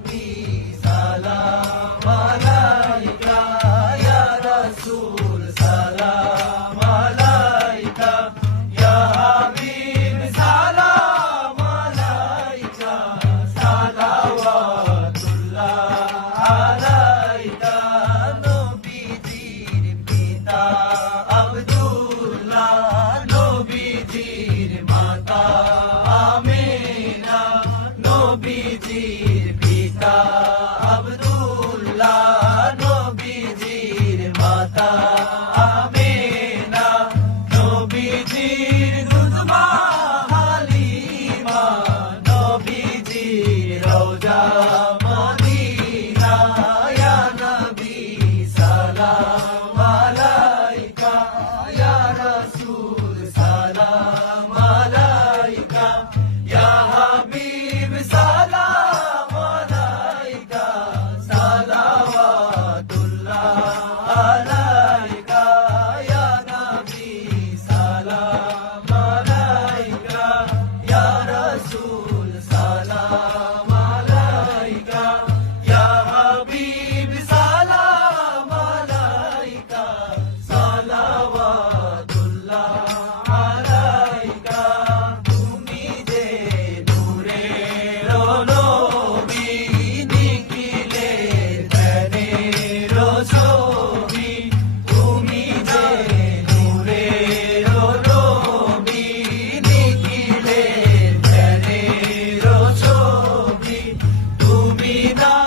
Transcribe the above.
নবী সালাম আলাইকা ইয়া রাসূল সালাম আলাইকা ইয়া হাবিব সালাম আলাইকা সালাওয়াতুল্লাহ আলাইকা নবীজির পিতা আব্দুল্লাহ নবীজির মাতা আমিনা নবীজির পিতা আব্দুল্লাহ নবীজির মাতা আমিনা নবীজির দুধমা হালিমা নবীজির রওজা মদিনা ইয়া নবী সালাম আলাইকা ইয়া রাসূল সালাম আলাইকা ইয়া হাবিব সালাম আলাইকা সালাওয়াতুল্লাহ আলাইকা ইয়া নবী সালাম আলাইকা ইয়া রাসূল সালাম আলাইকা ইয়া হাবিব সালাম আলাইকা সালাওয়াতুল্লাহ আলাইকা তুমি যে নূরের নবী নিখিলের প্রাণের ছবি তুমি যে নূরের নবী নিখিলের প্রাণের ছবি তুমি না